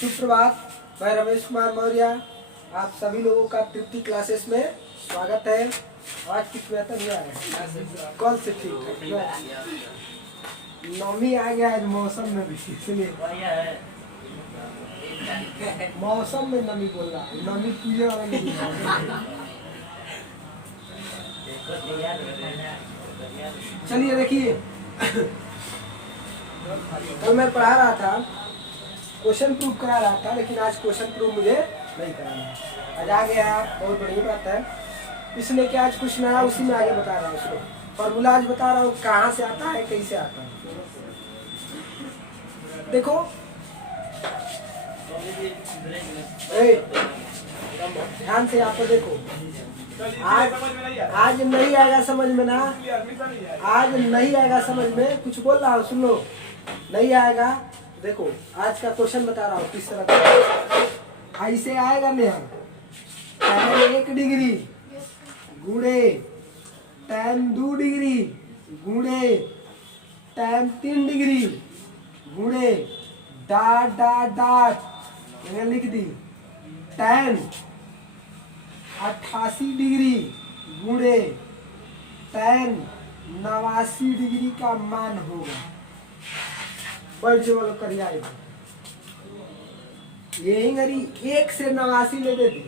सुप्रभात, मैं रमेश कुमार मौर्य, आप सभी लोगों का तृप्ति क्लासेस में स्वागत है। आज की बेहतर नहीं आ रहा है, कल से ठीक है। नमी आ गया है मौसम में भी, इसलिए मौसम में नमी बोल रहा है, नमी पूजे वाला नहीं है। चलिए देखिए, कल मैं पढ़ा रहा था, क्वेश्चन प्रूफ करा रहा था, लेकिन आज क्वेश्चन प्रूफ मुझे नहीं कराना है। आज आ गया, बहुत बढ़िया बात है। इसलिए कि आज कुछ नया उसी में आगे बता रहा हूँ, उसको फॉर्मूला आज बता रहा हूँ कहाँ से आता है, कैसे आता है। देखो ध्यान से यहाँ पर देखो, आज नहीं आएगा समझ में ना, आज नहीं आएगा समझ में, कुछ बोल रहा हूँ सुन लो, नहीं आएगा। देखो आज का क्वेश्चन बता रहा हूँ किस तरह का ऐसे आएगा। नेहा tan 1 डिग्री गुणे tan 2 डिग्री गुणे tan 3 डिग्री गुणे डाट डाट डाट, मैंने लिख दी tan 88 डिग्री गुणे tan 89 डिग्री का मान होगा। बढ़ जो वालों करिए आएगा, यही गरी 1 से 89 ले देती,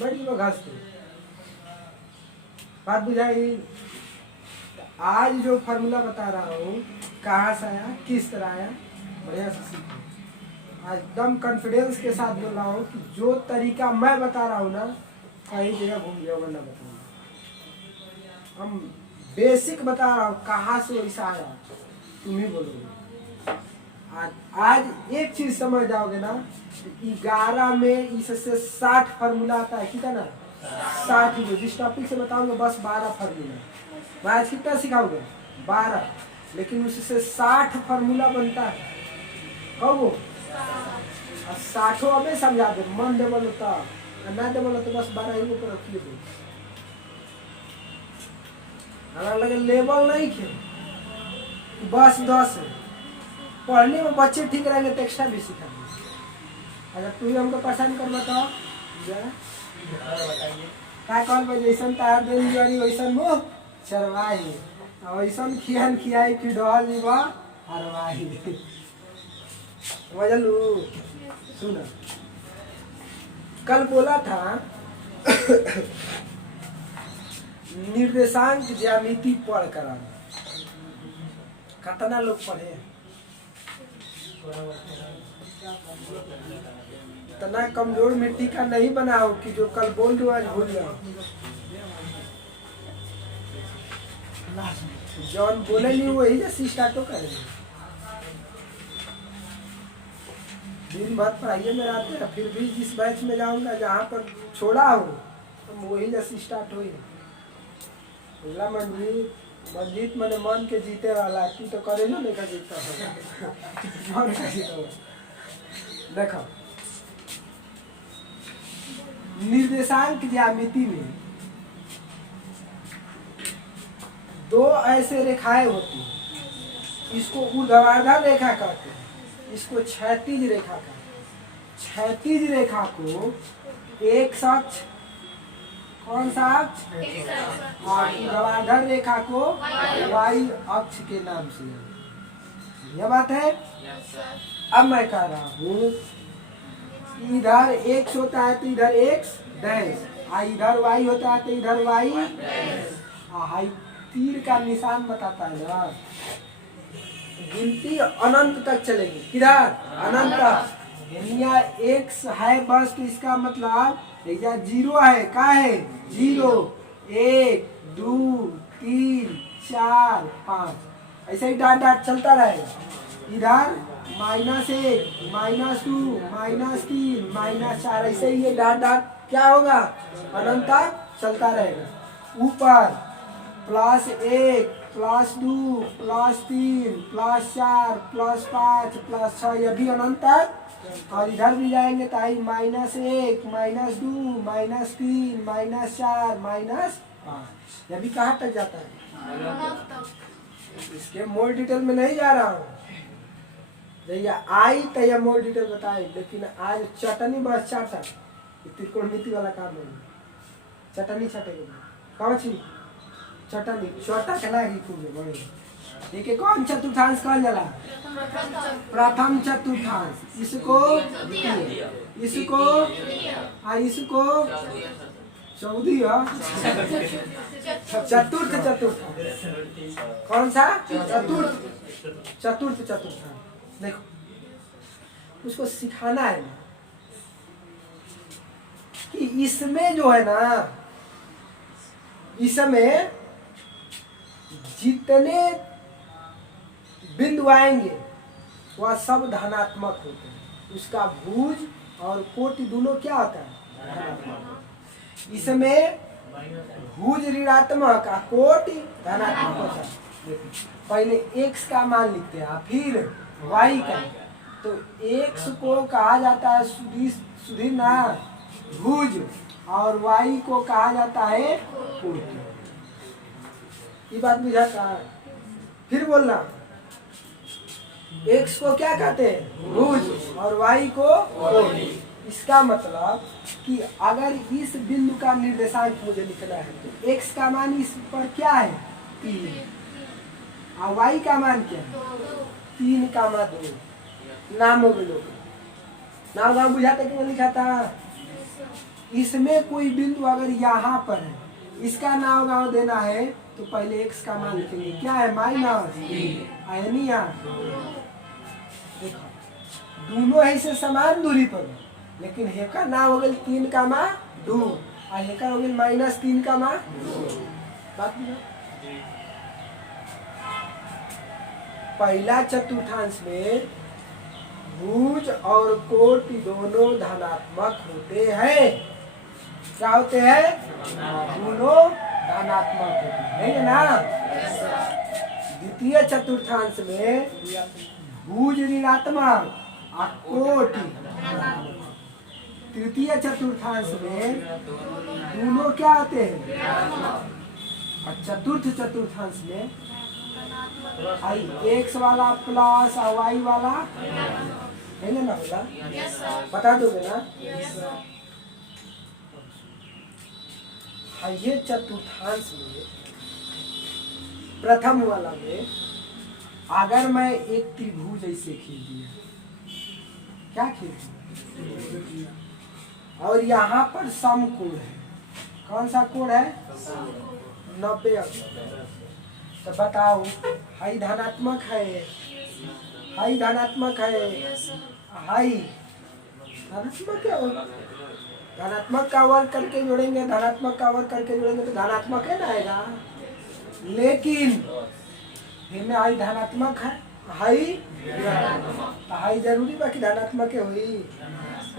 बड़ी वो घास बात बुझाई। आज जो फॉर्मूला बता रहा हूँ कहाँ से आया, किस तरह आया, बढ़िया से सीखो। आज एकदम कॉन्फिडेंस के साथ बोल रहा हूँ कि जो तरीका मैं बता रहा हूँ ना, कहीं जगह घूम जाओ वरना बताऊंगा। हम बेसिक बता रहा हूँ कहाँ से ऐसा आया, तुम ही बोलोगे। आज एक चीज समझ जाओगे ना, 11 में इससे 60 फार्मूला आता है, कितना ना 60 ही। जिस टॉपिक से बताऊंगा बस 12 फार्मूला, मैं आज कितना सिखाऊंगा 12, लेकिन उससे 60 फार्मूला बनता है। कब वो 60 अबे समझा दे, मन दे बोलो तो ना दे बोलो तो बस 12 ही ऊपर रखिए दो। हमारा लगे लेवल नहीं खे बस 10 है। पढ़ने में बच्चे ठीक रहेंगे तो एक्स्ट्रा भी सीखा। अगर तू ही हमको परेशान कर बताओ क्या कौन भाई, जैसन तार दे दिवाली वैसन मुँह चरवाही, वैसन खियान खियाई कि डॉल जीवा हरवाही। समझलू? सुना, कल बोला था निर्देशांक ज्यामिति पढ़ कर कितना लोग पढ़े, इतना कमजोर मिट्टी का नहीं बनाओ कि जो कल बोल दो आज भूल जाओ। जॉन बोले नहीं वही जैसे स्टार्टो करेंगे। दिन भर पढ़ाइए में रहते हैं, फिर भी जिस बैच में जाऊंगा जहाँ पर छोड़ा हो तो वही जैसे स्टार्ट हो। बोला मंजीत मैंने मन के जीते वाला, तू तो करे ना लेकर जीता हो मन का जीता हो। देखो निर्देशांक ज्यामिति में 2 ऐसे रेखाएं होती हैं, इसको ऊर्ध्वाधर रेखा कहते हैं, इसको क्षैतिज रेखा कहते हैं। क्षैतिज रेखा को एक अक्ष, कौन सा अक्ष, और ऊर्ध्वाधर रेखा को वाई अक्ष के नाम से। यह बात है। अब मैं कह रहा हूँ इधर x होता है तो इधर x डैश, इधर y होता है तो इधर y हाई। तीर का निशान बताता है ना, गिनती अनंत तक चलेगी। किधर? अनंत तक। यहाँ x है बस, तो इसका मतलब 0 है, का है 0, 1 2 3 4 5, ऐसे ही डाट डाट चलता रहेगा। इधर -1 -2 -3 -4, ऐसे ही ये डाट डाट क्या होगा अनंत तक चलता रहेगा। ऊपर +1 +2 +3 +4 +5 +6, ये भी अनंत तक। और इधर भी जाएंगे तो -1 -2 -3 -4 5। अभी कहाँ तक जाता है? इसके मोर डिटेल में नहीं जा रहा हूँ, जैया आई तैया मोर डिटेल बताए, लेकिन आज चटनी बस चाटा त्रिकोणमिति वाला काम है। चटनी चटेगी कौन सी चटनी छोटा खिला की खूब बड़े देखिए कौन चतुर्थांश कहल जाला? प्रथम चतुर्थांश। इसको द्वितीय, इसको इसको चौथी चतुर्थ चतुर्थांश। कौन सा? चतुर्थ चतुर्थांश। देखो उसको सिखाना है ना कि इसमें जो है ना, इसमें जितने बिंदु आएंगे वह सब धनात्मक होते हैं। उसका भुज और कोटि दोनों क्या होता है? धनात्मक। इसमें भुज ऋणात्मक और कोटि धनात्मक होता है। पहले x का मान लिखते हैं फिर y का। तो x को कहा जाता है सुधीर ना भुज, और y को कहा जाता है कोटि। ये बात बुझाता है? फिर बोलना, x को क्या कहते हैं? भुज, और y को कोटि। इसका मतलब कि अगर इस बिंदु का निर्देशांक मुझे लिखना है तो x का मान इस पर क्या है? 3, और y का मान क्या है? 3 का मान 2। नाम हो गए लोग, नाम गाँव बुझाते कि नहीं लिखा था? इसमें कोई बिंदु अगर यहाँ पर है, इसका नाम गाँव देना है तो पहले x का मान लिखेंगे, क्या है? माइनस। यानी यहाँ देखो दोनों है से समान दूरी पर, लेकिन हेका नाम हो गया 3 का मा 2 और हेका हो गया -3 का मा 2। बात पहला चतुर्थांश में भुज और कोटि दोनों धनात्मक होते हैं। क्या होते हैं? दोनों धनात्मक होते हैं ना। द्वितीय चतुर्थांश में भुज ऋणात्मक और कोटि। तृतीय चतुर्थांश में दोनों क्या होते हैं? और चतुर्थ चतुर्थांश में x वाला प्लस और y वाला है ना होला? बता दोगे ना? ये चतुर्थांश में प्रथम वाला में अगर मैं एक त्रिभुज ऐसे खींच दिया, क्या खींच दिया, और यहाँ पर समकोण है। कौन सा कोण है? 90 तो बताओ हाई धनात्मक है, हाई धनात्मक है, हाई धनात्मक क्या होगा? धनात्मक का वर्ग करके जोड़ेंगे, धनात्मक का वर्ग करके जोड़ेंगे तो धनात्मक है ना आएगा। लेकिन इनमें हाई धनात्मक है, हाई तो हाई जरूरी बाकी धनात्मक के हुई,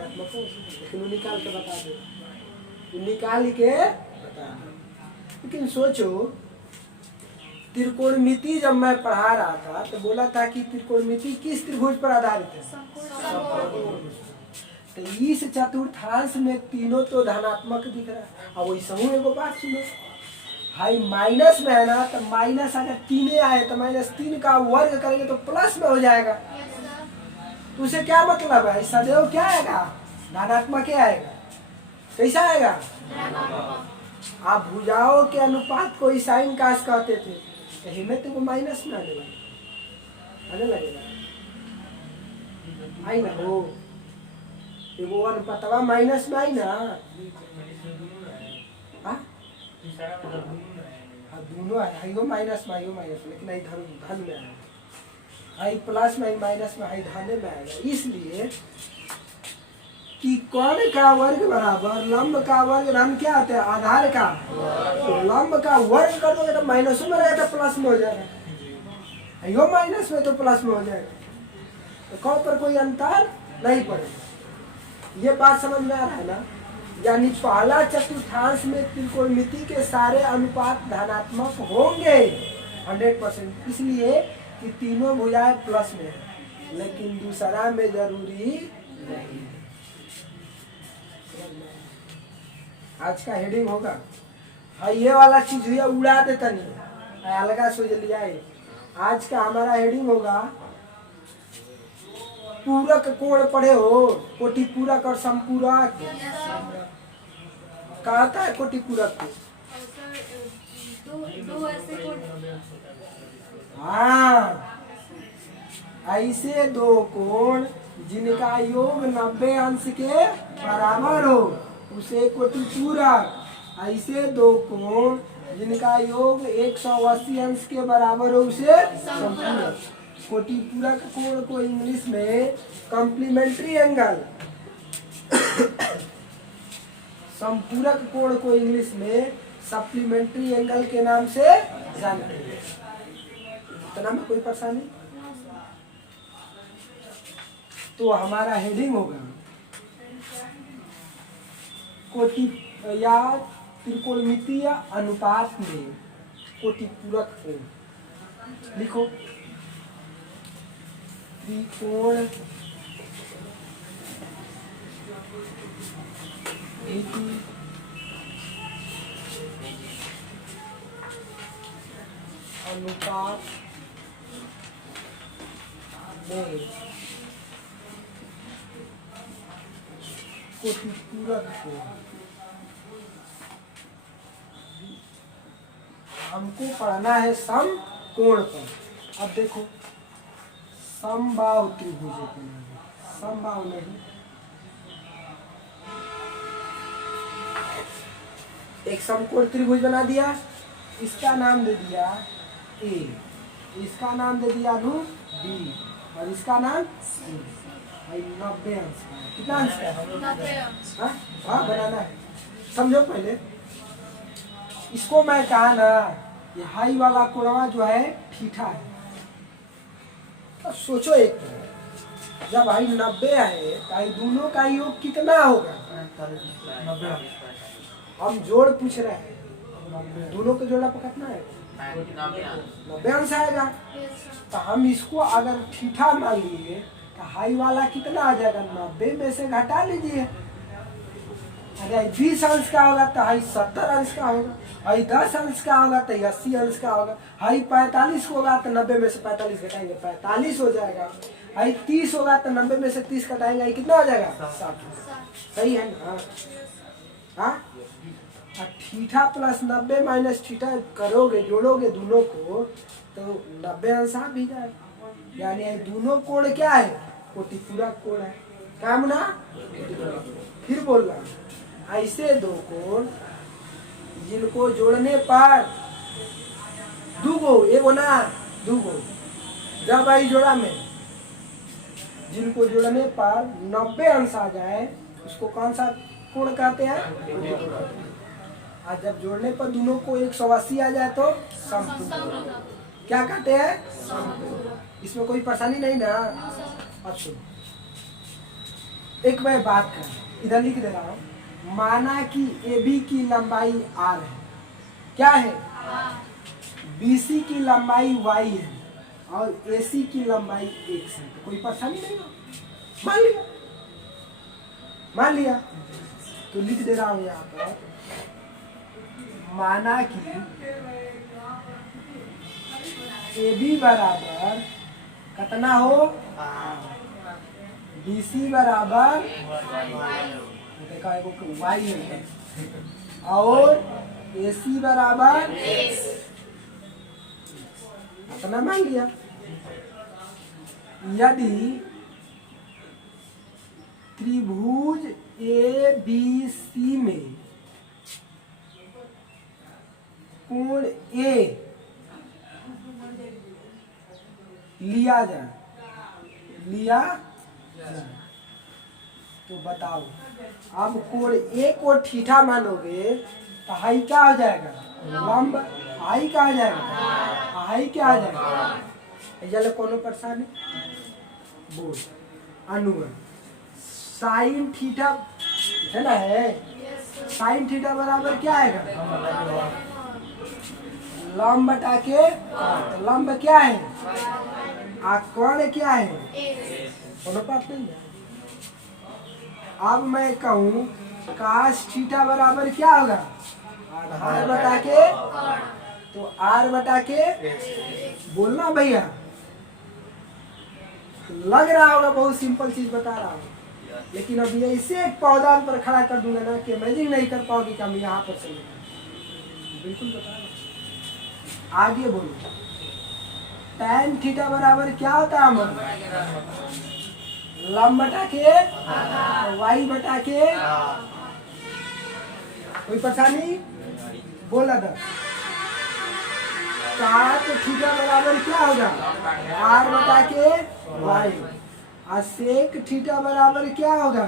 लेकिन निकाल के बता दो, निकाल के बता दो। लेकिन सोचो त्रिकोणमिति जब मैं पढ़ा रहा था तो बोला था कि त्रिकोणमिति किस त्रिभुज पर आधारित है? तो इस चतुर्थांश में तीनों तो धनात्मक दिख रहा है। और वही समूह एगो बात सुनो, हाई माइनस में है ना, तो माइनस अगर 3 आए तो -3 का वर्ग करेंगे तो प्लस में हो जाएगा। तो उसे क्या मतलब है? सदैव क्या आएगा? धनात्मक आएगा। कैसा आएगा? आप भुजाओं के अनुपात को साइन काश कहते थे, हिम्मत तो माइनस में आने लगेगा आई ना हो। एगो अनुपातवा माइनस में आई ना, दोनों है, हाइयो माइनस में, हाइयो माइनस में, लेकिन आई धन में आएगा, आई प्लस में, आई माइनस में, आई धन में आएगा। इसलिए कि कोण का वर्ग बराबर लंब का वर्ग धन क्या होता है? आधार का। तो लंब का वर्ग कर दोगे तो माइनस में रहेगा तो प्लस में हो जाएगा, यो माइनस में तो प्लस में हो जाएगा। तो कौन पर कोई अंतर नहीं पड़ेगा। ये बात समझ में आ रहा है ना? यानी पहला चतुर्थांश में त्रिकोणमिति के सारे अनुपात धनात्मक होंगे 100%, इसलिए कि तीनों भुजाएं प्लस में है, लेकिन दूसरा में जरूरी नहीं। आज का हेडिंग होगा हाँ ये वाला चीज हुआ उड़ा देता नहीं अलगा सोच लिया है। आज का हमारा हेडिंग होगा पूरक कोण पढ़े हो, कोटि पूरक और संपूरक। कहता है कोटि पूरक को। दो ऐसे हाँ ऐसे दो कोण जिनका योग 90 अंश के बराबर हो उसे कोटि पूरक। ऐसे दो कोण जिनका योग 180 अंश के बराबर हो उसे संपूरक। कोटि पूरक कोण को इंग्लिश में कॉम्प्लीमेंट्री एंगल, संपूरक कोण को इंग्लिश में सप्लीमेंट्री एंगल के नाम से जानते हैं। इतना में कोई परेशानी? तो हमारा हेडिंग होगा कोटि या त्रिकोणमितीय अनुपात में कोटि पूरक कोण। लिखो त्रिकोण मिति अनुपात में कोटि पूरक कोण। हमको पढ़ना है सम कोण पर। अब देखो समबाहु त्रिभुज, समबाहु नहीं, एक समकोण त्रिभुज बना दिया, इसका नाम दे दिया ए, इसका नाम दे दिया बी और इसका नाम सी। 90 अंश का है। कितना अंश का है? हाँ बनाना है। समझो पहले इसको मैं कहा ना ये हाई वाला कोणवा जो है ठीठा है। अब सोचो एक जब हाई 90 है तो दोनों का योग कितना होगा? 90। हम जोड़ पूछ रहे हैं, दोनों का जोड़ा पर कितना है? 90 अंश आएगा। तो हम इसको अगर ठीठा मान लिए तो हाई वाला कितना आ जाएगा? 90 में से घटा लीजिए। अगर 20 अंश का होगा तो हाई 70 अंश का होगा, हाई 10 अंश का होगा तो 80 अंश का होगा, हाई 45 होगा तो 90 में से 45 घटाएंगे 45 हो जाएगा, हाई 30 होगा तो 90 में से 30 घटाएंगे कितना हो जाएगा? 60। सही है ना? हाँ ठीठा प्लस 90 माइनस ठीठा करोगे, जोड़ोगे दोनों को तो 90 अंश आ भी जाएगा। यानी दोनों कोण क्या है? कोटि पूरक कोण है। काम ना फिर बोल रहा ऐसे दो कोण जिनको जोड़ने पर दूगो एगो ना दूगो जब आई जोड़ा में जिनको जोड़ने पर 90 अंश आ जाए उसको कौन सा कोण कहते हैं? और जब जोड़ने पर दोनों को 180 आ जाए तो समपूरक। क्या कहते हैं? समपूरक। इसमें कोई परेशानी नहीं ना? अच्छा एक मैं बात कर इधर लिख दे रहा हूँ। माना कि AB की लंबाई R है, क्या है? BC की लंबाई Y है और AC की लंबाई X है। तो कोई परेशानी नहीं ना? मान लिया तो लिख दे रहा हूँ यहाँ पर माना कि AB बराबर कितना हो? BC बराबर देखा है Y है और AC बराबर इतना मान लिया। यदि त्रिभुज ABC में कोण A लिया जाए तो बताओ अब कोण A को ठीठा मानोगे तो हाई क्या हो जाएगा? लंब। हाई क्या आ जाएगा? हाई क्या आ जाएगा? जल कोनो परेशानी बोल अनुगण साइन थीटा है ना? है साइन थीटा बराबर क्या आएगा? लंब बटा के लंब क्या है? कोण क्या है? कोनो बात नहीं है। अब मैं कहूँ काश थीटा बराबर क्या होगा? आधार बटा के, तो आर बटा के बोलना भैया। लग रहा होगा बहुत सिंपल चीज बता रहा हूँ, लेकिन अब ये ऐसे एक पौधा पर खड़ा कर दूंगा ना कि इमेजिन नहीं कर पाओगे कि हम यहाँ पर चले। बिल्कुल बता रहा हूँ। आगे बोलो। tan थीटा बराबर क्या होता है हमारा? लंब बटा के वाई बटा के, कोई परेशानी? बोला था काट थीटा बराबर क्या होगा? आर बटा के वाई। और सेक थीटा बराबर क्या होगा?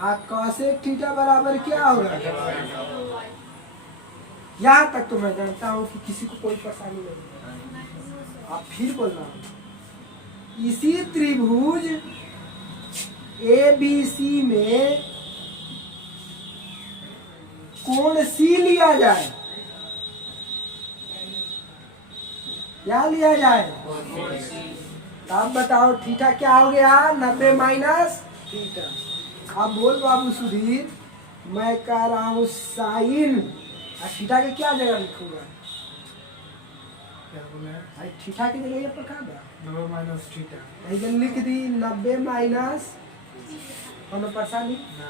और कॉसेक थीटा बराबर क्या होगा? यहाँ तक तो मैं जानता हूँ कि किसी को कोई परेशानी नहीं। आप फिर बोलना, इसी त्रिभुज ABC में कोण C लिया जाए, क्या लिया जाए? तब बताओ थीटा क्या हो गया? 90 माइनस थीटा। अब बोल बाबू सुधीर, मैं कह रहा हूँ साइन, और थीटा के क्या जगह लिखूंगा? क्या बोला है? भाई थीटा की जगह ये पका दो, 90 माइनस थीटा। ऐसे लिख दी 90 माइनस, कोनो परेशानी ना।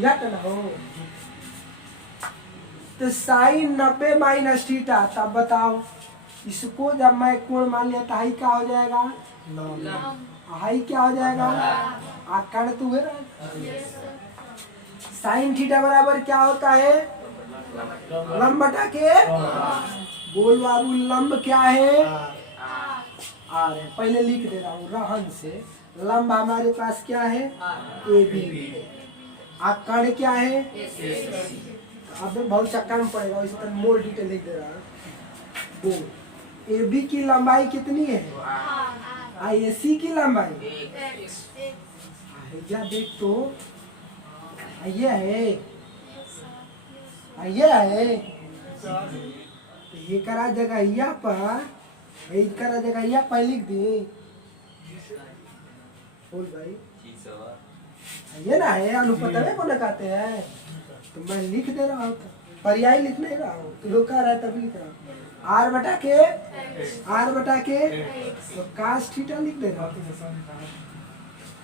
या तो ना हो। तो साइन 90 माइनस थीटा, तब बताओ इसको जब मैं कोण मान लिया तो हाई क्या हो जाएगा? हाई क्या हो जाएगा? आकार तो हुए रहा। साइन थीटा बराबर क्या होता है? लंब बटा के, बोल बाबू लंब क्या है? आर है। पहले लिख दे रहा हूँ रहन से। लंब हमारे पास क्या है? AB। आकार क्या है? अब बहुत चक्कर में पड़ेगा, इस तरह मोर डिटेल लिख दे रहा है। बोल AB की लंबाई कितनी है? AC की लंबाई जा देख तो, ये है, ये है। ये करा जगह यहाँ पर, ये करा जगह यहाँ पर लिख दी। बोल भाई, ये ना है अनुपात को ना कहते हैं, तो मैं लिख दे रहा हूँ, पर्याय लिख नहीं रहा हूँ, तो लोग कह रहा है तब लिख रहा हूँ। आर बटा के, आर बटा के, तो कास थीटा लिख दे रहा हूँ।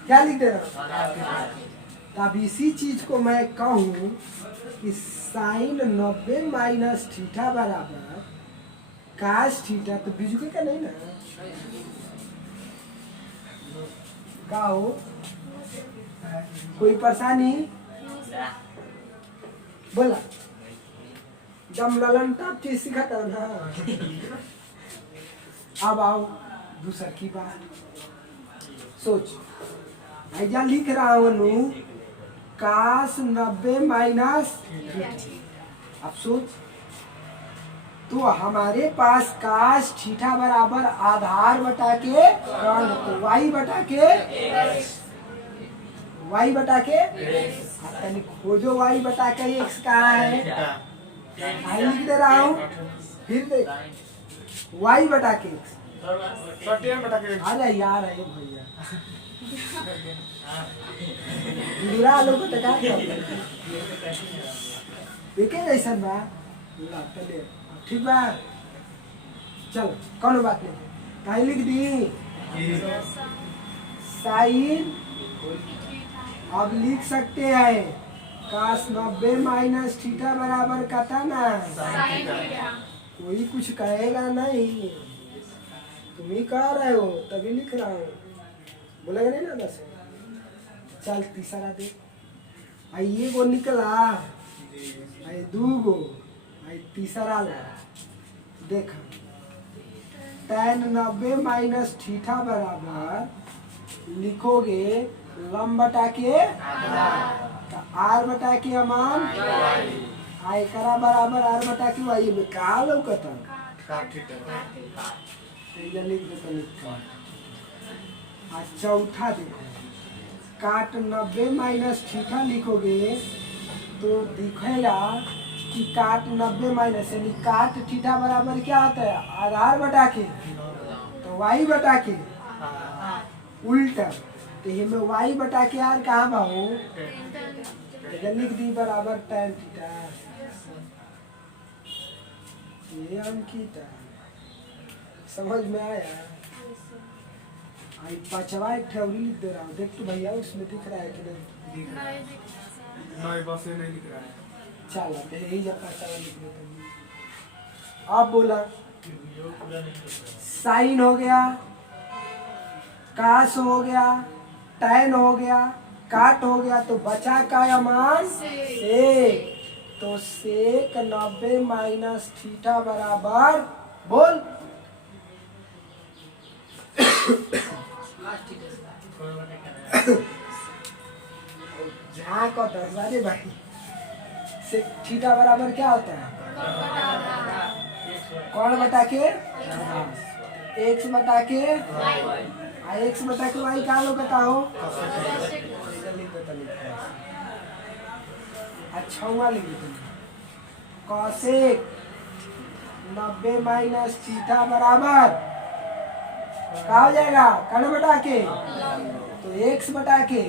क्या लिख दे रहा हूँ? तब इसी चीज को मैं कहूँ कि साइन 90 माइनस थीटा बराबर कास थीटा, तो बीजू का नहीं ना? का हो? कोई परेशानी? बोला दम ललन टाप चीज सिखाता ना। अब आओ दूसर की बात, सोच। ऐजा लिख रहा हूँ कास 90 माइनस, अब सोच तो हमारे पास कास थीटा बराबर आधार बटा के कर्ण, तो वाई बटा के, वाई बटा के, तनी खोजो वाई बटा के एक्स कहाँ है? आई लिख दे रहा हूँ, फिर देख वाई बटा के एक्स। अरे यार है भैया, बुरा लोग तो क्या देखे जैसा बा, ठीक बा, चल कौन बात नहीं, कहीं लिख दी साइन। अब लिख सकते हैं कास 90 माइनस थीटा बराबर का था ना, कोई कुछ कहेगा नहीं, तुम ही कह रहे हो तभी लिख रहा हूँ, बोलेगा नहीं ना बस। चल तीसरा दे, आइए वो निकला, आई दू गो, आई तीसरा ला, देखा tan 90 माइनस थीटा बराबर लिखोगे लंब बटा के आर बटा के अमान आई करा बराबर आर बटा के वाई में कहा लौकता लिख देता लिखा। चौथा देखो काट 90 माइनस थीटा लिखोगे तो दिखेगा कि काट 90 माइनस यानी काट थीटा बराबर क्या आता है? आधार बटा के, तो वाई बटा के उल्टा, तो ये में वाई बटा के आर कहाँ बा हो? ये लिख दी बराबर tan थीटा। ये अंकिता समझ में आया। आई पांचवा एक ठेवरी लिख दे रहा हूँ, देख तो भैया उसमें दिख रहा है कि नहीं? दिख रहा है। नहीं बस ये नहीं दिख रहा है। चल अब यही जब पांचवा लिख देते हैं। आप बोला साइन हो गया, कास हो गया, टैन हो गया, काट हो गया, तो बचा का मान सेक। तो सेक 90 माइनस थीटा बराबर बोल जहाँ को दर्जा भाई सेक थीटा बराबर क्या होता है? कौन बटा के एक्स बटा के एक्स बटा के वाई क्या लोग बताओ? अच्छा हुआ लिख दो कॉसेक 90 माइनस थीटा बराबर क्या हो जाएगा? कौन बटा के तो एक्स बटा के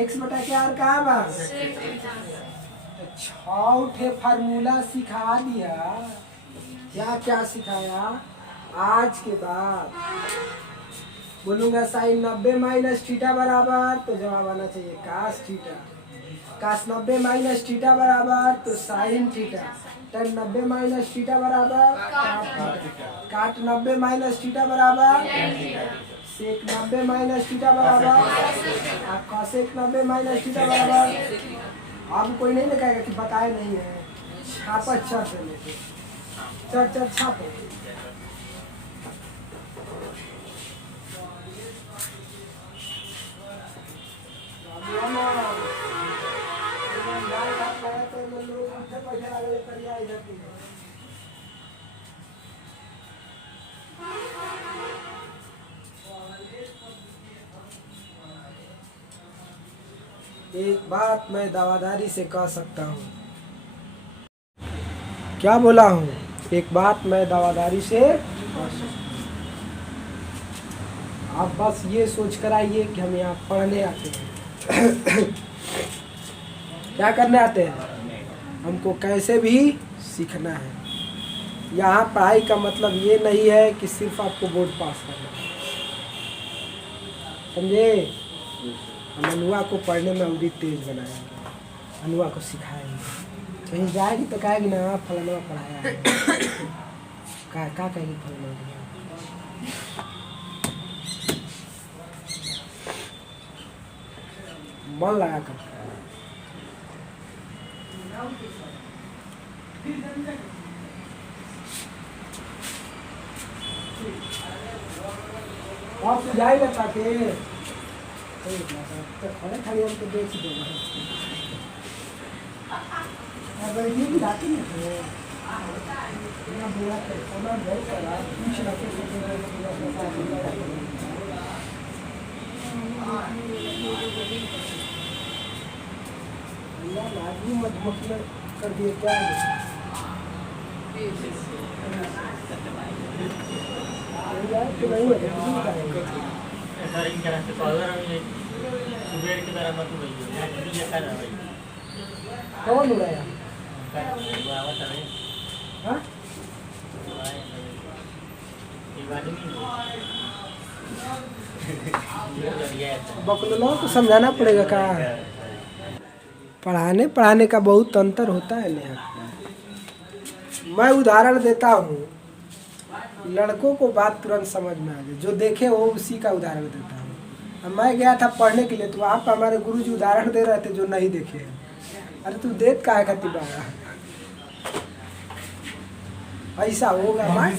एक्स बटा के और कहाँ बस छठे फार्मूला सिखा दिया। क्या क्या सिखाया? आज के बाद बोलूंगा साइन 90 माइनस थीटा बराबर तो जवाब आना चाहिए कास थीटा। कास 90 माइनस थीटा बराबर तो sine theta. tan 90 minus theta बराबर काट 90 माइनस थीटा बराबर सेक 90 माइनस थीटा बराबर कॉसेक 90 माइनस थीटा बराबर। अब कोई नहीं लिखाएगा कि बताए नहीं है। छापा चर से लेके चर छापो। एक बात मैं दावादारी से कह सकता हूँ। क्या बोला हूँ? एक बात मैं दावादारी से आप बस ये सोच कर आइए कि हम यहाँ पढ़ने आते हैं। क्या करने आते हैं? हमको कैसे भी सीखना है। यहाँ पढ़ाई का मतलब ये नहीं है कि सिर्फ आपको बोर्ड पास करना है, समझे? हम अनुआ को पढ़ने में और भी तेज बनाएंगे, अनुआ को सिखाएंगे। कहीं जाएगी तो कहेगी ना फलाना पढ़ाया है। क्या कहेगी फलाना? मन लगा कर आप जाए ना ताकि तो खाने खाली हमको बेच देगा। अब ये भी लाती है ना बुरा सामान बहुत सारा कुछ ना यार आदमी मधुमक्खी कर दिए क्या? कौन उड़ाया? हाँ? बकलों को समझाना पड़ेगा का? पढ़ाने का बहुत अंतर होता है नेहा। मैं उदाहरण देता हूँ, लड़कों को बात तुरंत समझ में आ गई। जो देखे वो उसी का उदाहरण देता हूँ। अब मैं गया था पढ़ने के लिए तो वहाँ पर हमारे गुरुजी उदाहरण दे रहे थे जो नहीं देखे। अरे तू देख का है खती बाबा, ऐसा होगा। हाँ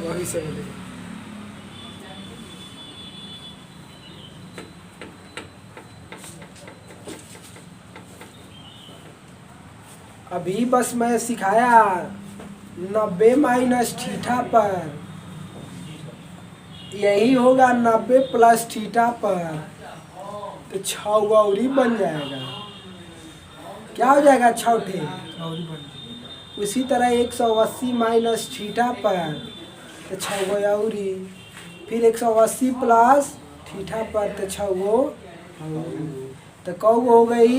वही से अभी बस मैं सिखाया 90 माइनस थीटा पर, यही होगा 90 प्लस थीटा पर, तो 6 गौरी बन जाएगा। क्या हो जाएगा? 6 उसी तरह 180 माइनस थीटा पर तो 6 गौरी, फिर 180 प्लस थीटा पर तो 6 गो। तो कौ गो हो गई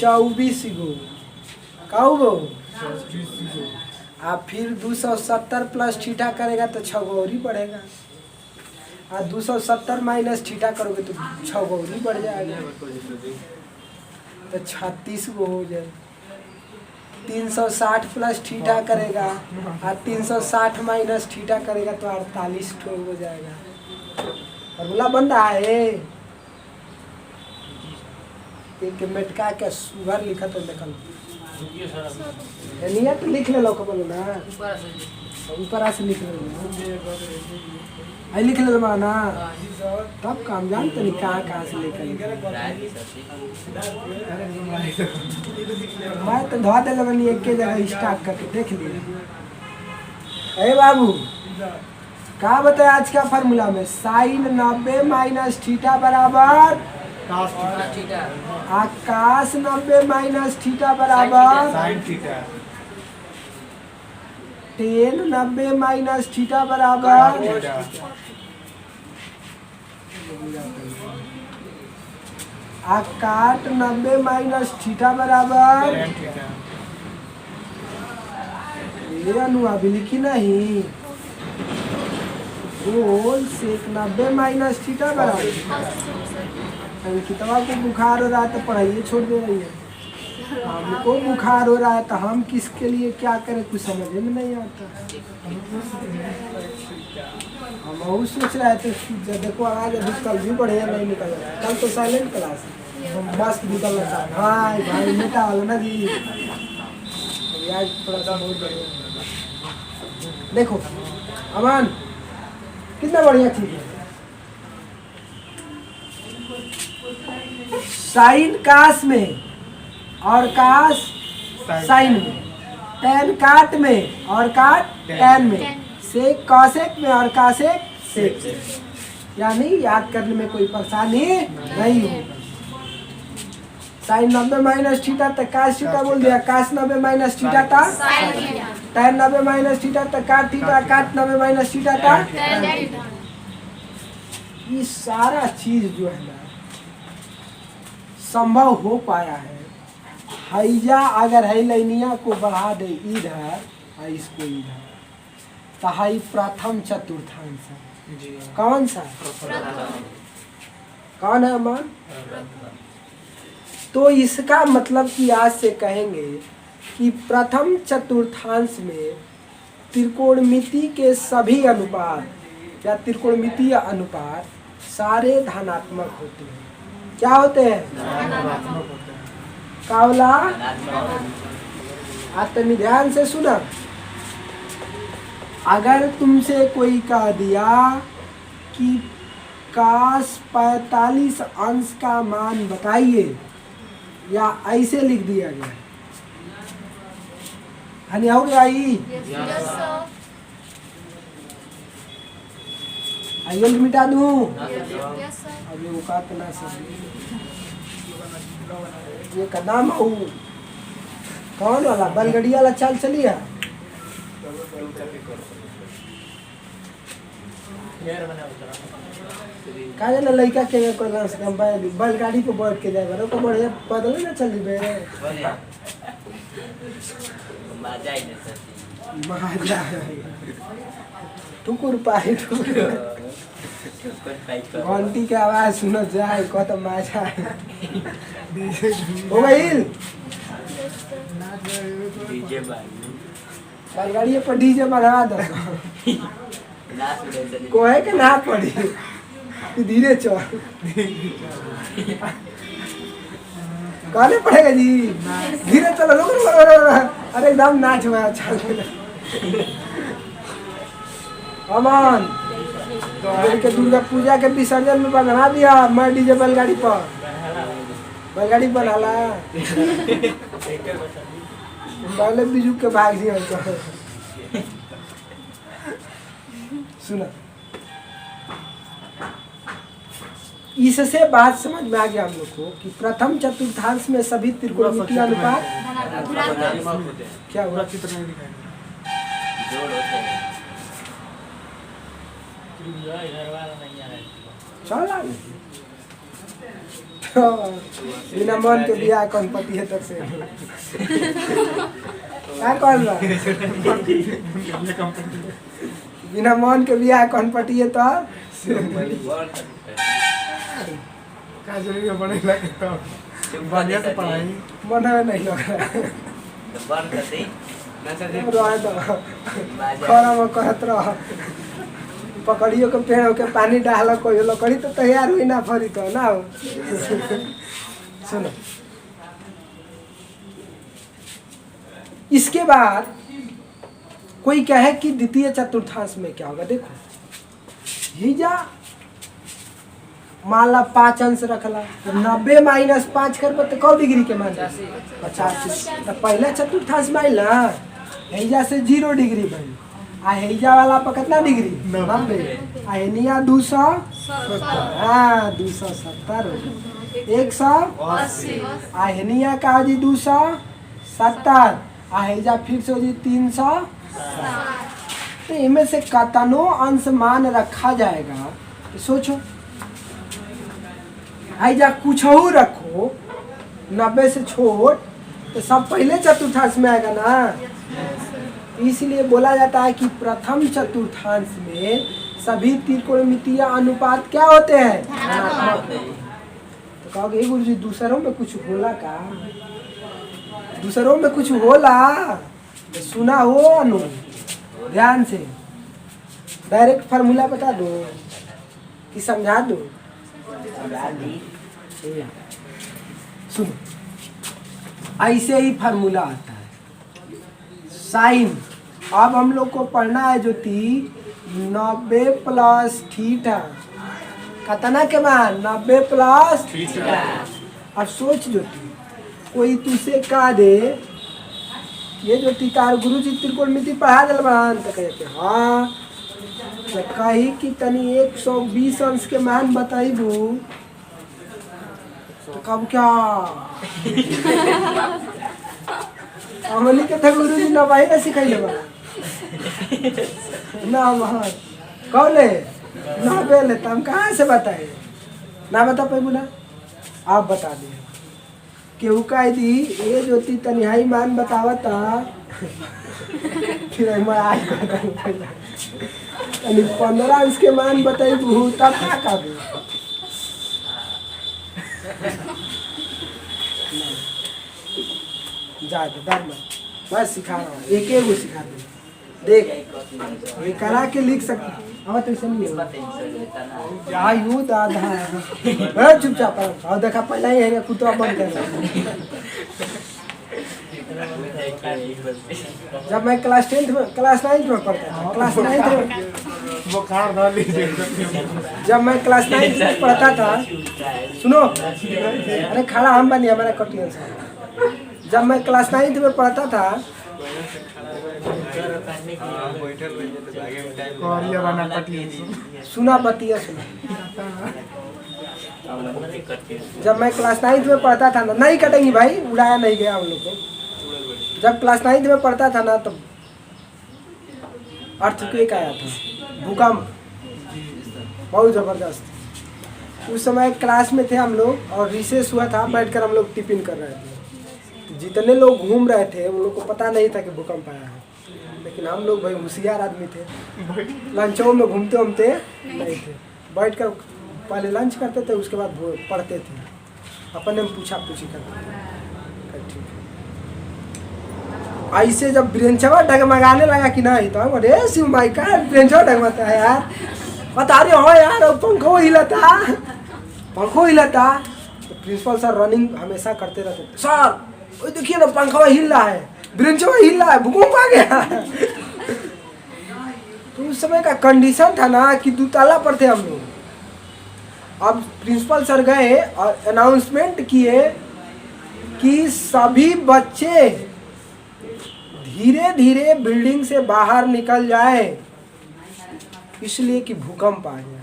24 गो। कौ गो आप फिर 270 प्लस थीटा करेगा तो 6 गो और ही बढ़ेगा। और 270 माइनस थीटा करोगे तो 6 गो और ही बढ़ जाएगा तो 36 गो हो जाए। 360 प्लस थीटा करेगा और 360 माइनस थीटा करेगा तो 48 ठो हो जाएगा। फॉर्मूला बन रहा है। एक मेटका के सुगर लिखा तो देखल नहीं तो लिख ले लो कबल ना ऊपर से लिख ले आई लिख ले ना तब काम जानते नहीं कहाँ से लेकर मैं तो धो दे बनी एक के जगह स्टार्ट करके देख लिए। अरे बाबू क्या बताया आज का फार्मूला में साइन 90 माइनस थीटा बराबर आकाश 90 माइनस थीटा बराबर sine theta. Ten 90 minus theta बराबर आकाट 90 माइनस थीटा बराबर ये अनुआ भी लिखी नहीं गोल सेक 90 माइनस थीटा बराबर। अंकितवा को बुखार हो रहा है तो पढ़ाइए छोड़ दे रही है। हमको बुखार हो रहा है तो हम किसके लिए क्या करें कुछ समझ में नहीं आता। हम वही सोच रहे थे जब देखो आवाज अभी कल भी बढ़िया नहीं निकल रहा है। कल तो साइलेंट क्लास मस्त निकल रहा था। हाँ भाई मीठा वाला ना जी आज थोड़ा सा बहुत बढ़िया। देखो अमान कितना बढ़िया चीज है। साइन काश में और काश साइन में, टैन काट में और काट टैन में, सेक कॉसेक में और कॉसेक सेक में। यानी याद करने में कोई परेशानी नहीं हो। साइन 90 माइनस थीटा तक काश थीटा बोल दिया। काश 90 माइनस थीटा था टैन 90 माइनस थीटा तक काट थीटा काट 90 माइनस थीटा था। ये सारा चीज जो है ना संभव हो पाया है। हैजा अगर है लाइनिया को बढ़ा दे इधर और इसको इधर तो हाई प्रथम चतुर्थांश है। कौन सा कौन है अमान? तो इसका मतलब कि आज से कहेंगे कि प्रथम चतुर्थांश में त्रिकोणमिति के सभी अनुपात या त्रिकोणमितीय अनुपात सारे धनात्मक होते हैं। क्या होते हैं? कावला आत्मी ध्यान से सुना। अगर तुमसे कोई कह दिया कि काश 45 अंश का मान बताइए या ऐसे लिख दिया गया हनी हो गया आइए मिटा दूं अब ये औकात ना सब ये कदम हो कौन वाला बलगड़ी वाला चाल चलिए का जाना लड़का के बैलगाड़ी पे बैठ के जाएगा तो बढ़िया पैदल ना चल बे मजा टुकुर पाई घंटी के आवाज सुन जाए कत मजा हो गई बैलगाड़ी पर डीजे बढ़ा दो कोहे के ना पड़ी धीरे चल कहने पड़ेगा जी धीरे चलो अरे एकदम नाच हुआ अच्छा अमान के दुर्गा पूजा के विसर्जन में बना दिया मैं डीजे बैलगाड़ी पर बैलगाड़ी बनाला पहले बिजू के भाग दिया सुना। इससे बात समझ में आ गया हम लोग को कि प्रथम चतुर्थांश में सभी त्रिकोणमितीय अनुपात क्या हुआ चित्र नहीं दिखाई चल बिना मन के बियाह कौन पति है तक से क्या कौन बा बिना मन के बियाह कौन पति है तो का जरूरी बने लगे तो बढ़िया से पढ़ाई मन नहीं लग रहा रह दो खरा में कहत रह पकड़ियो के पेड़ के पानी डालो कोई लकड़ी तो तैयार हुई ना फरी तो ना हो सुनो इसके बाद कोई कहे कि द्वितीय चतुर्थांश में क्या होगा देखो ही जा मान ला 5 अंश रखला तो 90 माइनस 5 कर तो कौ डिग्री के मान 50 तो पहले चतुर्थांश मान ला हैजा से 0 डिग्री बन आ हैजा वाला पर कितना डिग्री 90 आ हेनिया 200 हाँ 270 180 आ हेनिया का जी 270 आ हैजा फिर से जी 300 तो इनमें से कतनो अंश मान रखा जाएगा तो सोचो हैजा कुछ और रखो 90 से छोड़ तो सब पहले चतुर्थांश में आएगा ना इसलिए बोला जाता है कि प्रथम चतुर्थांश में सभी त्रिकोणमितीय अनुपात क्या होते हैं तो कहोगे गुरुजी दूसरों में कुछ होला का दूसरों में कुछ होला तो सुना हो अनु ध्यान से डायरेक्ट फार्मूला बता दो कि समझा दो सुनो ऐसे ही फार्मूला आता है साइन अब हम लोग को पढ़ना है ज्योति 90 प्लस थीटा कितना के मान 90 प्लस थीटा अब सोच ज्योति कोई तुझसे कह दे ये ज्योति तार गुरु जी त्रिकोणमिति पढ़ा दिल बहन तो कहे हाँ तो कही कि तनी 120 अंश के मान बताइबू तो कब क्या हमनी के था गुरु जी ना भाई ना सिखाइले बा ना वहाँ कौन है ना बेले तो हम कहाँ से बताए ना बता पाए बोला आप बता दिए केहू कह दी ये ज्योति तनिहाई मान बतावता फिर मैं आज तनी 15 अंश के मान बताइबू तब क्या कहबू जा दे डर मत बस सिखा रहा हूँ एक एक सिखा दे देख ये करा के लिख सकते अब तो ऐसा नहीं होगा आयु दादा है चुपचाप और देखा पहले ही है कुत्ता बंद कर जब मैं क्लास 10th में क्लास 9th में पढ़ता था क्लास 9th में बुखार डाल लीजिए जब मैं क्लास 9th में पढ़ता था सुनो अरे खड़ा हम बनिए हमारा कटियन से जब मैं क्लास 9th में पढ़ता था और ये बना पटिया सुना बतिया सुना जब मैं क्लास 9th में पढ़ता था ना नहीं कटेंगी भाई उड़ाया नहीं गया हम लोग को जब क्लास 9th में पढ़ता था ना तो अर्थक्वेक आया था भूकंप बहुत जबरदस्त उस समय क्लास में थे हम लोग और रिसेस हुआ था बैठकर हम लोग टिफिन कर रहे थे जितने लोग घूम रहे थे उन लोग को पता नहीं था कि भूकंप आया है लेकिन हम लोग भाई होशियार आदमी थे लंचों में घूमते घूमते नहीं थे बैठ कर पहले लंच करते थे उसके बाद पढ़ते थे अपने में पूछा पूछी करते थे ठीक है ऐसे जब ब्रेंचवा डगमगाने लगा कि नहीं तो अरे शिव भाई का ब्रेंचवा डगमगाता है यार बता रहे हो यार पंखो हिलाता तो प्रिंसिपल सर रनिंग हमेशा करते रहते सर वो देखिए ना पंखा हिल रहा है ब्रेंचवा हिल रहा है भूकंप आ गया तो उस समय का कंडीशन था ना कि 2 ताला पर थे हम लोग अब प्रिंसिपल सर गए और अनाउंसमेंट किए कि सभी बच्चे धीरे धीरे बिल्डिंग से बाहर निकल जाए इसलिए कि भूकंप आ गया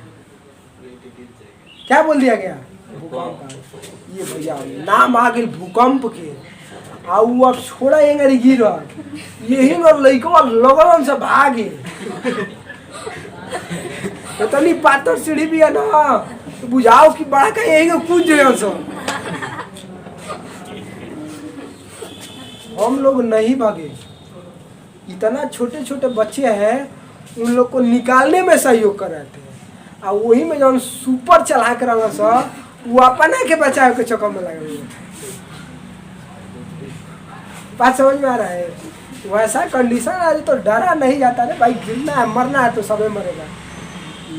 क्या बोल दिया गया भूकंप आ गया ये भैया नाम आ गए भूकंप के आउ अब छोड़ा एंगे गिर यही में लड़को लगन से भागे तो तनी पातर सीढ़ी भी है ना तो बुझाओ कि बड़ा का यही को कूद जाए सब। हम लोग नहीं भागे, इतना छोटे छोटे बच्चे हैं उन लोग को निकालने में सहयोग कर रहे थे, और वही में जो सुपर चला कर रहा सब वो अपना के बचाव के चक्कर में लगे हुए। बात समझ में आ रहा है? वैसा कंडीशन आज तो डरा नहीं जाता रे भाई, गिरना है मरना है तो सबे मरेगा,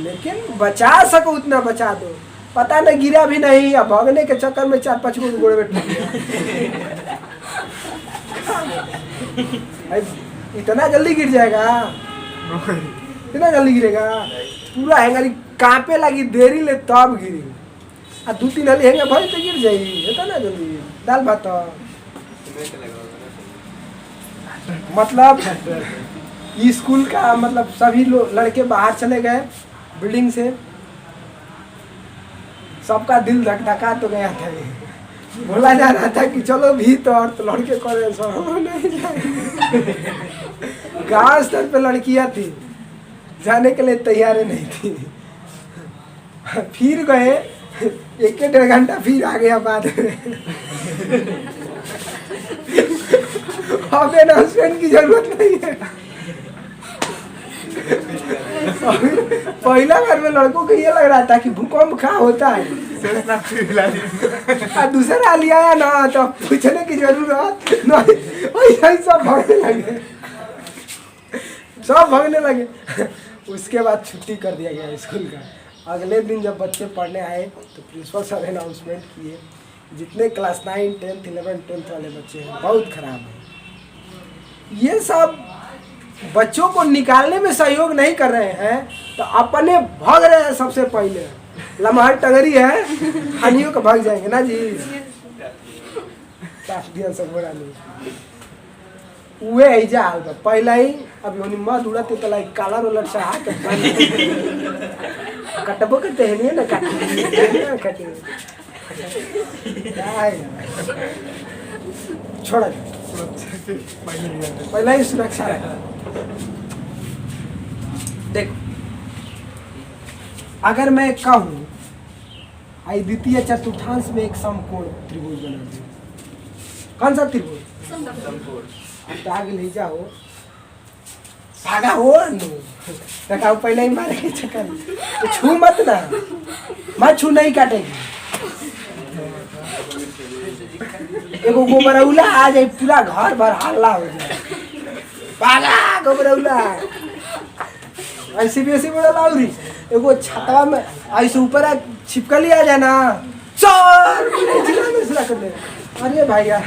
लेकिन बचा सको उतना बचा दो। पता नहीं गिरा भी नहीं, अब भागने के चक्कर में 4-5 को गोड़े में टूट गया। इतना जल्दी गिर जाएगा? इतना जल्दी गिरेगा? पूरा हैंगरी कांपे लगी, देरी ले तब गिरी, आ 2-3 हली हैंगा भाई तो गिर जाएगी। इतना जल्दी दाल भात मतलब स्कूल का मतलब सभी लोग लड़के बाहर चले गए बिल्डिंग से, सबका दिल धक धका तो गया था। बोला जा रहा था कि चलो भीतर, तो लड़के करे नहीं जाएंगे। गांव स्तर पे लड़कियां थी, जाने के लिए तैयार नहीं थी। फिर गए 1-1.5 घंटा, फिर आ गया बाद में। अब अनाउंसमेंट की जरूरत नहीं है। पहला बार में लड़कों को ये लग रहा था कि भूकंप कहाँ होता है, दूसरा लिया आया ना तो पूछने की जरूरत नहीं, सब भागने लगे, सब भागने लगे। उसके बाद छुट्टी कर दिया गया स्कूल का। अगले दिन जब बच्चे पढ़ने आए तो प्रिंसिपल सर अनाउंसमेंट किए, जितने क्लास 9, 10, 11, 12 वाले बच्चे हैं बहुत खराब है। ये सब बच्चों को निकालने में सहयोग नहीं कर रहे हैं तो अपने भाग रहे हैं। सबसे पहले लम्हा टंगरी है, हानियों का भाग जाएंगे ना जी। काट दिया सब बड़ा नहीं उहे ऐजा हाल बा पहला ही। अभी उन्हीं मत उड़ाते तो लाइक काला रोलर से हाथ कटबो के टहनिए ना काटे छोड़ा पहला ही सुरक्षा है। देखो अगर मैं कहूँ आई द्वितीय चतुर्थांश में एक समकोण त्रिभुज बना दे, कौन सा त्रिभुज? तो आगे ले जाओ, भागा हो रखा पहले ही मारे के चक्कर तो छू मत ना, मत छू, नहीं काटेगी। एगो गोबरौला आ जाए पूरा घर भर हल्ला हो जाए, भागा गोबरौला। ऐसी भी ऐसी बड़ा लाउरी एगो छतवा में ऐसे ऊपर छिपकली आ जाए ना, चोर कर दे। अरे भैया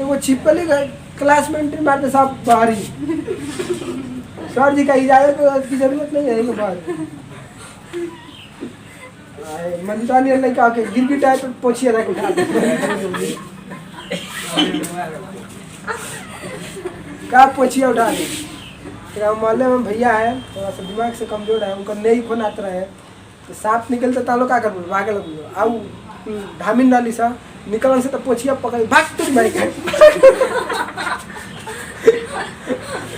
वो छिपकली क्लासमेट मारते सब बाहरी। सर जी का इजाजत की जरूरत नहीं है बाहर। मंदानी नहीं कहा कि गिरगिट आए तो पोछिए रख उठा का पोछिए उठा दे। मोहल्ले में भैया है थोड़ा सा दिमाग से कमजोर है, उनका नहीं फोन आता रहे तो सांप निकलते तालो का कर भागे लगो आऊ धामिन डाली सा निकलन से तो पोछिया पकड़ भाग तुम भाई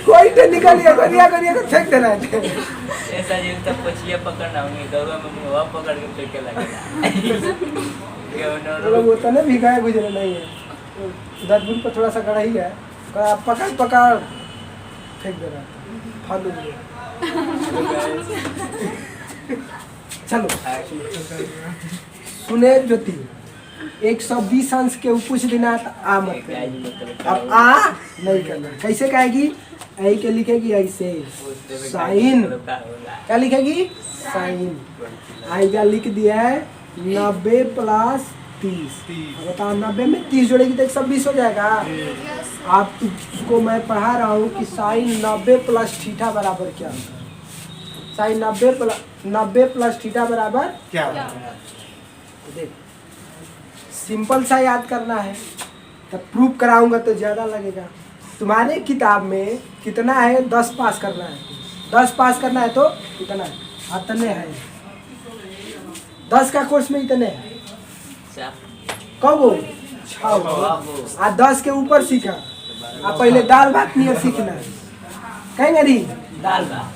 कोई तो निकल गया गरिया तो फेंक देना है ऐसा जी तो पोछिया पकड़ना होंगे दौरा में मुंह पकड़ के फेंके लगेगा। लोग वो तो ना भिगाया गुजरे नहीं है, दर्दपुर पर थोड़ा सा गड़ा ही है, पकड़ फेंक दे रहा फालू चलो सुने ज्योति 120 अंश के पूछ देना तो आ मत करना। अब आ नहीं करना, कैसे कहेगी? ऐ के लिखेगी ऐसे साइन, क्या लिखेगी? साइन। आई का लिख दिया है 90 + 30। बताओ 90 में 30 जोड़ेगी तो 120 हो जाएगा। आप उसको मैं पढ़ा रहा हूँ कि साइन 90 + थीटा बराबर क्या होगा। साइन 90 + थीटा बराबर क्या होगा? देख सिंपल सा याद करना है, तब प्रूफ कराऊंगा तो ज़्यादा लगेगा। तुम्हारे किताब में कितना है? 10 पास करना है। 10 पास करना है तो कितना है? इतने है। 10 का कोर्स में इतने है। कब 6 आ 10 के ऊपर सीखा। आप पहले दाल भात नहीं सीखना है, कहेंगे नहीं दाल भात